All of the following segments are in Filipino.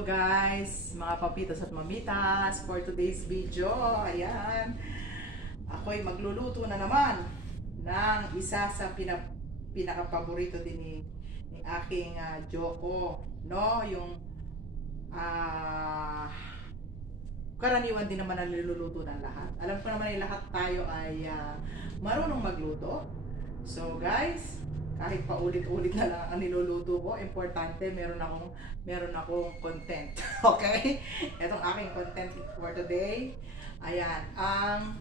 Hello guys, mga papitas at mamitas, for today's video, ayan, ako'y magluluto na naman ng isa sa pinaka-paborito din ni aking Joko, no? Yung karaniwan din naman ang niluluto ng lahat. Alam ko naman lahat tayo ay marunong magluto. So guys, kahit paulit-ulit na lang ang niluluto ko, importante meron akong content. Okay? Itong aking content for today. Ayan, ang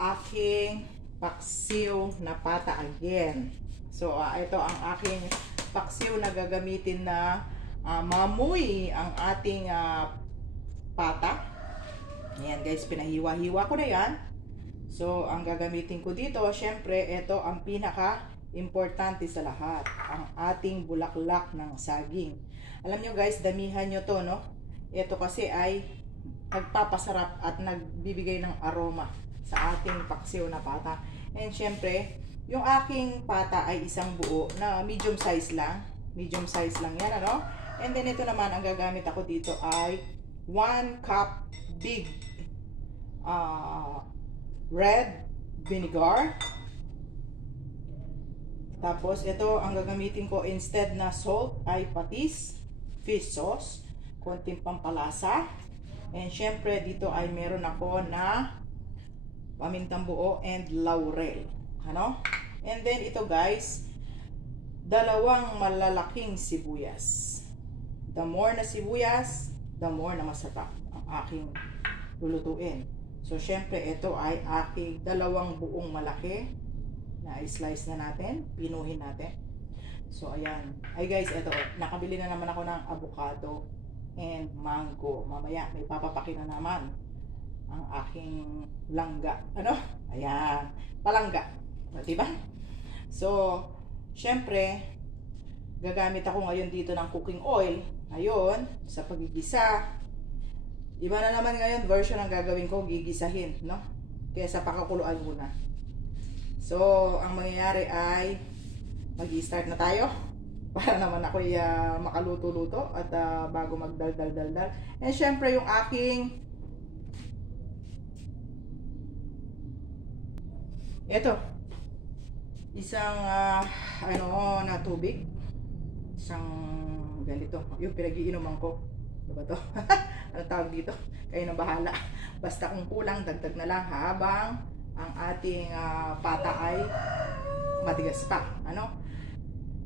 aking paksiw na pata again. So, ito ang aking paksiw na gagamitin na mamuy ang ating pata. Ayan guys, pinahiwa-hiwa ko na yan. So, ang gagamitin ko dito, syempre, ito ang pinaka-importante sa lahat. Ang ating bulaklak ng saging. Alam nyo guys, damihan nyo to, no? Ito kasi ay nagpapasarap at nagbibigay ng aroma sa ating paksiw na pata. And syempre, yung aking pata ay isang buo na medium size lang. Medium size lang yan, ano? And then ito naman, ang gagamit ako dito ay 1 cup big red vinegar. Tapos ito ang gagamitin ko instead na salt ay patis, fish sauce, konting pampalasa. And syempre dito ay meron ako na pamintang buo and laurel. Ano? And then ito guys, 2 malalaking sibuyas. The more na sibuyas, the more na masarap ang aking lulutuin. So, syempre, ito ay aking 2 buong malaki na i-slice na natin. Pinuhin natin. So, ayan. Ay guys, ito. Nakabili na naman ako ng avocado and mango. Mamaya, may papapaki na naman ang aking langga. Ano? Ayan. Palangga. Diba? So, syempre, gagamit ako ngayon dito ng cooking oil. Ayun, sa pagigisa. Iba na naman ngayon, version ang gagawin ko, gigisahin, no? Kesa pakakuluan muna. So, ang mangyayari ay mag-i-start na tayo para naman ako makaluto-luto at bago magdal-dal-dal-dal. And syempre, yung aking ito, isang na tubig. Isang ganito, yung pinag-iinuman ko. Ano ba to? Ano tawag dito? Kayo na bahala. Basta kung kulang, dagdag na lang habang ang ating pata ay matigas pa. Ano?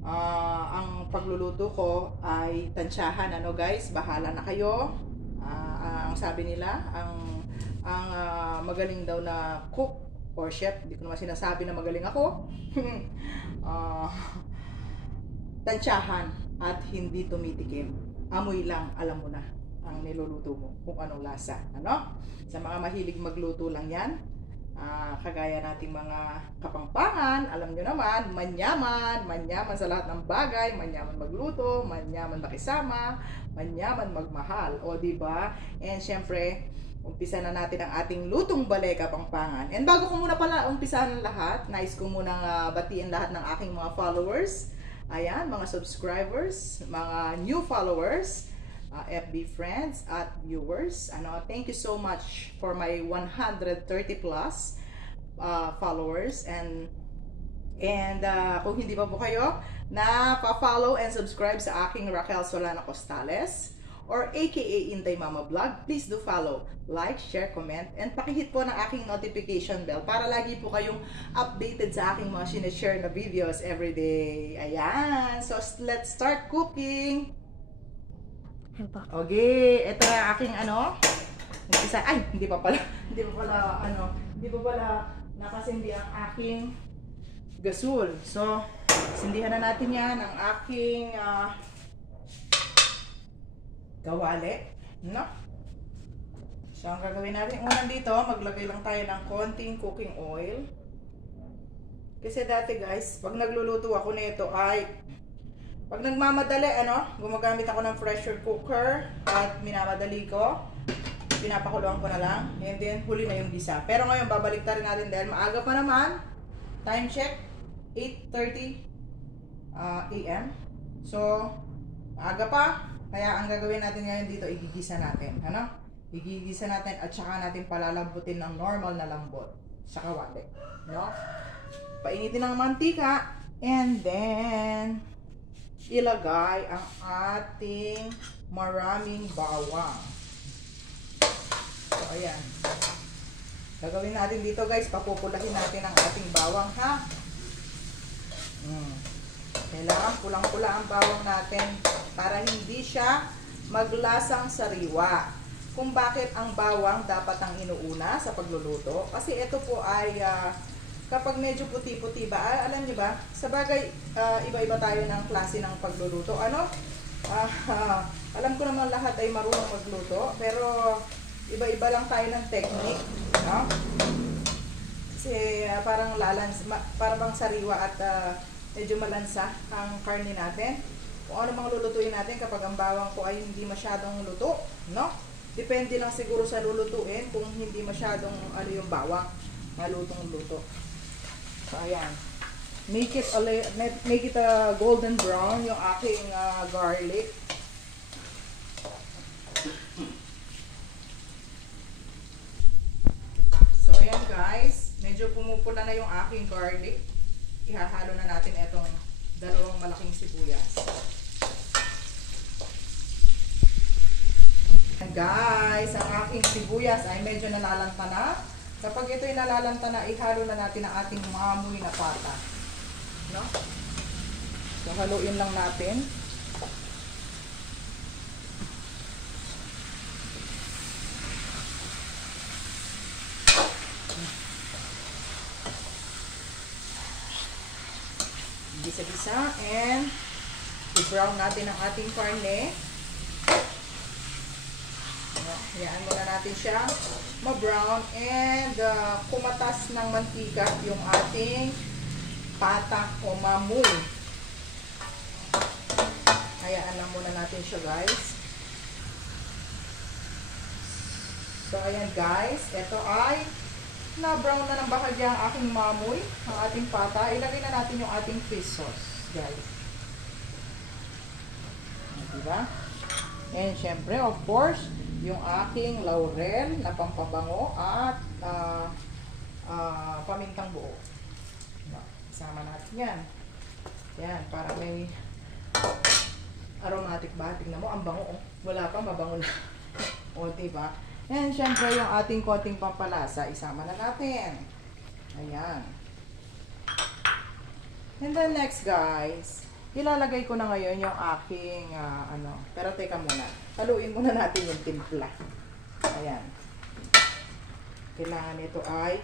Ang pagluluto ko ay tansyahan. Ano guys? Bahala na kayo. Ang sabi nila, ang magaling daw na cook or chef, hindi ko naman sinasabi na magaling ako. Tansyahan at hindi tumitikim. Amoy lang, alam mo na ang niluluto mo, kung anong lasa. Ano? Sa mga mahilig magluto lang yan, kagaya nating mga kapangpangan, alam nyo naman, manyaman sa lahat ng bagay, manyaman magluto, manyaman makisama, manyaman magmahal. O diba? And syempre, umpisa na natin ang ating lutong balay kapangpangan. And bago ko muna pala umpisahan lahat, nais ko munang batiin lahat ng aking mga followers. Ayan, mga subscribers, mga new followers, FB friends at viewers. Thank you so much for my 130 plus followers. And kung hindi pa po kayo na pa-follow and subscribe sa aking Raquel Solana Costales or aka Inday Mama Vlog, please do follow, like, share, comment, and pakihit po ng aking notification bell para lagi po kayong updated sa aking mga sinashare na videos everyday. Ayan, so let's start cooking. Okay, ito na aking hindi pa pala nakasindi ang aking gasol. So, sindihan na natin yan ang aking kawali, no? So, ang gagawin natin unang dito, maglagay lang tayo ng konting cooking oil. Kasi dati guys, pag nagluluto ako nito ay pag nagmamadali, gumagamit ako ng pressure cooker at minamadali ko, pinapakuluan ko na lang, and then huli na yung gisa. Pero ngayon, babalik rin natin dahil maaga pa naman. Time check, 8:30 AM. So, maaga pa. Kaya ang gagawin natin ngayon dito, igigisa natin. Ano? Igigisa natin at saka natin palalambutin ng normal na lambot sa kawali. No? Painitin ng mantika and then ilagay ang ating maraming bawang. So, ayan. Gagawin natin dito guys, papupulahin natin ang ating bawang ha. Kailangan pulang-pula ang bawang natin para hindi siya maglasang sariwa. Kung bakit ang bawang dapat ang inuuna sa pagluluto. Kasi ito po ay kapag medyo puti-puti ba, alam niyo ba, sa bagay iba-iba tayo ng klase ng pagluluto. Ano? Alam ko naman lahat ay marunong magluto, pero iba-iba lang tayo ng technique. No? Kasi parang parang sariwa at medyo malansa ang karne natin. Kung ano mga lulutuin natin kapag ang bawang po ay hindi masyadong luto, no? Depende lang siguro sa lulutuin kung hindi masyadong yung bawang malutong-luto. So ayan. Make it a golden brown yung aking garlic. So ayan guys, medyo pumupula na yung aking garlic. Ihahalo na natin itong dalawang malaking sibuyas. And guys, ang aking sibuyas ay medyo nalalanta na. Kapag ito ay nalalanta na, ihalo na natin ang ating maamoy na pata. No? So, haluin lang natin. Gisa-gisa and i-brown natin ang ating karne. Hayaan muna natin siya ma-brown and kumatas ng mantika yung ating patak o mamoy. Hayaan lang muna natin siya guys. So ayan guys, ito ay na-brown na ng bahagya ang aking mamoy, ang ating pata. Ilagay na natin yung ating fish sauce guys. Diba? And syempre of course yung aking laurel na pampabango at pamintang buo. Isama natin yan. Yan, para may aromatic ba? Tingnan mo, ang bango. Wala pa, mabango na. O, diba? And syempre yung ating konting pampalasa, isama na natin. Ayan. And then next guys, ilalagay ko na ngayon yung aking pero teka muna. Haluin muna natin yung timpla. Ayan. Kailangan ito ay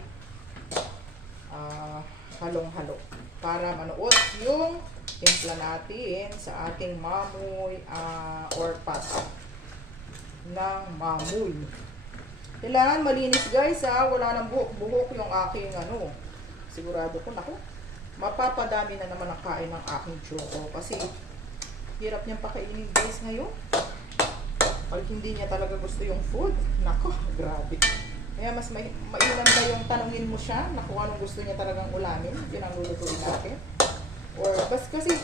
halong-halo para manuot yung timpla natin sa ating mamoy or pata ng mamoy. Kailangan malinis guys wala nang buhok yung aking sigurado ko mapapadami na naman ang kain ng aking choco kasi hirap niyang pakainin guys ngayon. Pag hindi niya talaga gusto yung food, nako, grabe. Kaya mas mainam na yung tanungin mo siya na kung anong gusto niya talagang ulamin, yun ang lulutuin natin. Or kasi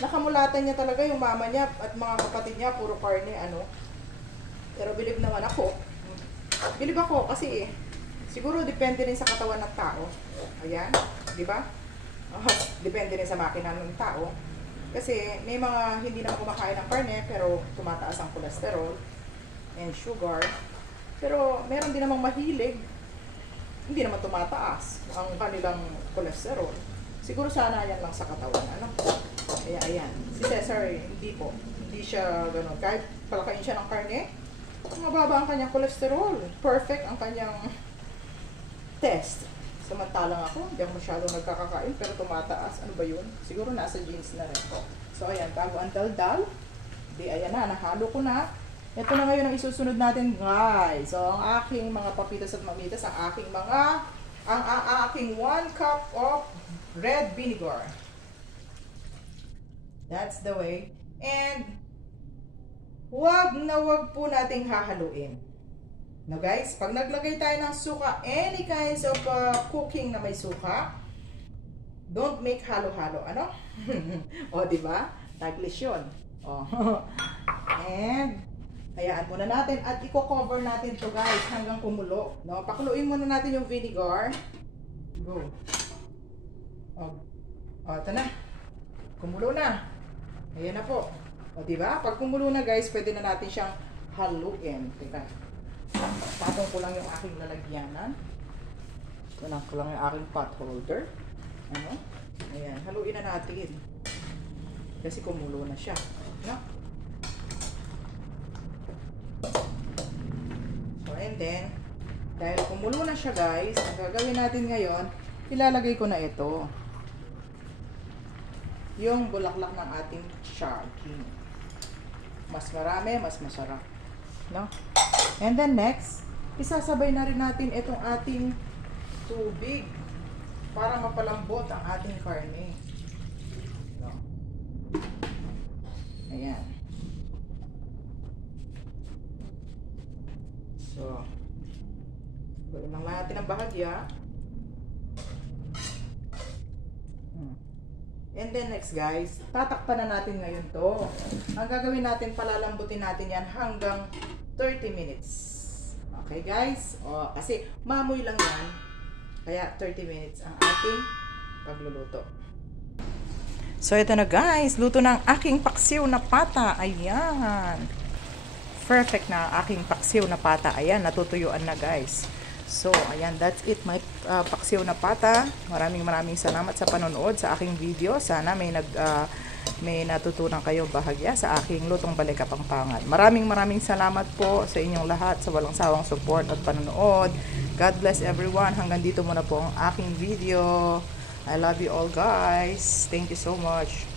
nakamulatan niya talaga yung mama niya at mga kapatid niya, puro karne, Pero believe naman ako. Believe ako kasi siguro depende rin sa katawan ng tao. Ayan, di ba? Depende rin sa makina ng tao. Kasi may mga hindi naman kumakain ng karne pero tumataas ang cholesterol and sugar. Pero meron din namang mahilig, hindi naman tumataas ang kanilang cholesterol. Siguro sana yan lang sa katawan. Kaya ayan. Si Cesar hindi po. Hindi siya ganun. Kahit palakain siya ng karne, mababa ang kanyang cholesterol. Perfect ang kanyang test. Samantalang ako, hindi ako masyadong nagkakakain pero tumataas. Ano ba yun? Siguro nasa genes na rin ko. So ayan, bago ang dal-dal, ayan na, nahalo ko na. Ito na ngayon ang isusunod natin guys. So ang aking mga papitas at mamitas, ang aking 1 cup of red vinegar. That's the way. And wag po nating hahaluin. No guys, pag naglagay tayo ng suka, any kinds of cooking na may suka, don't make halo-halo. O, diba? Taglish yun. O. And, hayaan muna natin at i-cover natin to guys hanggang kumulo. No? Pakuluin muna natin yung vinegar. Go. Ito na. Kumulo na. Ayan na po. O, diba? Pag kumulo na guys, pwede na natin siyang haluin. Teka. Patong ko lang yung aking lalagyanan. Kunan ko lang yung aking pot holder. Ano? Ayan. Haluin na natin. Kasi kumulo na siya. No? So, and then, dahil kumulo na siya guys, ang gagawin natin ngayon, ilalagay ko na ito. Yung bulaklak ng ating sharky. Mas marami, mas masarap. No? And then next, isasabay na rin natin itong ating tubig para mapalambot ang ating karne. No? Ayan. So, gawin lang natin ang bahagya. And then next guys, tatakpan na natin ngayon to. Ang gagawin natin, palalambutin natin yan hanggang 30 minutes. Okay guys? O, kasi mamoy lang yan. Kaya 30 minutes ang ating pagluluto. So ito na guys, luto na ang aking paksiw na pata. Ayan. Perfect na aking paksiw na pata. Ayan, natutuyuan na guys. So, ayan, that's it, my paksiw na pata. Maraming salamat sa panonood sa aking video. Sana may natutunan kayo bahagya sa aking lutong balik kapampangan. Maraming salamat po sa inyong lahat sa walang sawang support at panonood. God bless everyone. Hanggang dito muna po ang aking video. I love you all guys. Thank you so much.